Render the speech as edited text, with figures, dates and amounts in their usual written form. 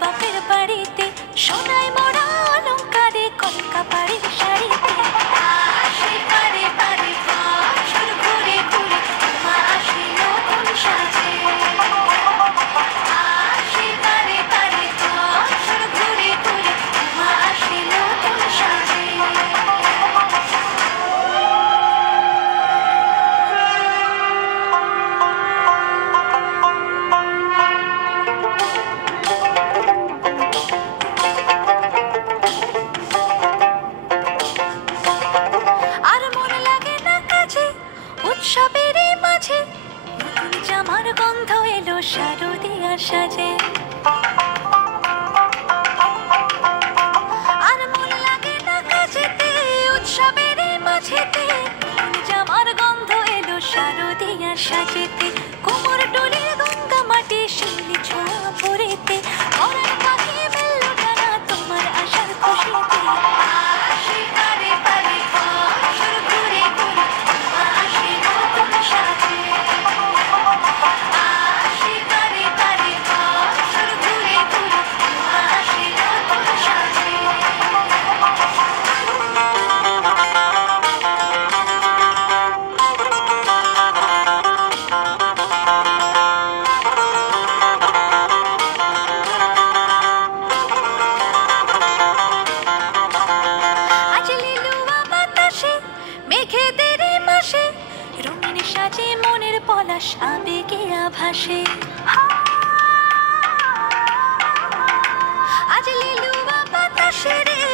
বাপের বাড়িতে সোনায় মোড়া অলংকারে কলকা বাড়ির শাড়িতে আসে পারে পারে বছর ঘুরে ঘুরে মা আসে নতুন সাজে আসে পারে পারে বছর ঘুরে ঘুরে মা আসে নতুন সাজে উৎসবের মাঝে নতুন জামার গন্ধ এলো শারদিয়ার সাজে আর মন লাগে না কাজেতে উৎসবের মাঝেতে নতুন জামার গন্ধ এলো শারদিয়ার সাজেতে কোমর ডোলে গঙ্গা মাটি শিউলি ছোঁয়া পড়েতে পরার পাখি মেলল ডানা তোমার আশার খুশিতে আসে পারে পারে বছর ঘুরে ঘুরে মা আসে নতুন সাজে আসে পারে পারে বছর ঘুরে ঘুরে মা আসে নতুন সাজে আজ লিলুয়া বাতাসে মেঘেদের মাসে রঙিন সাজে মনের পলাশ আবেগে আভাসে আজ লিলুয়া বাতাসে রে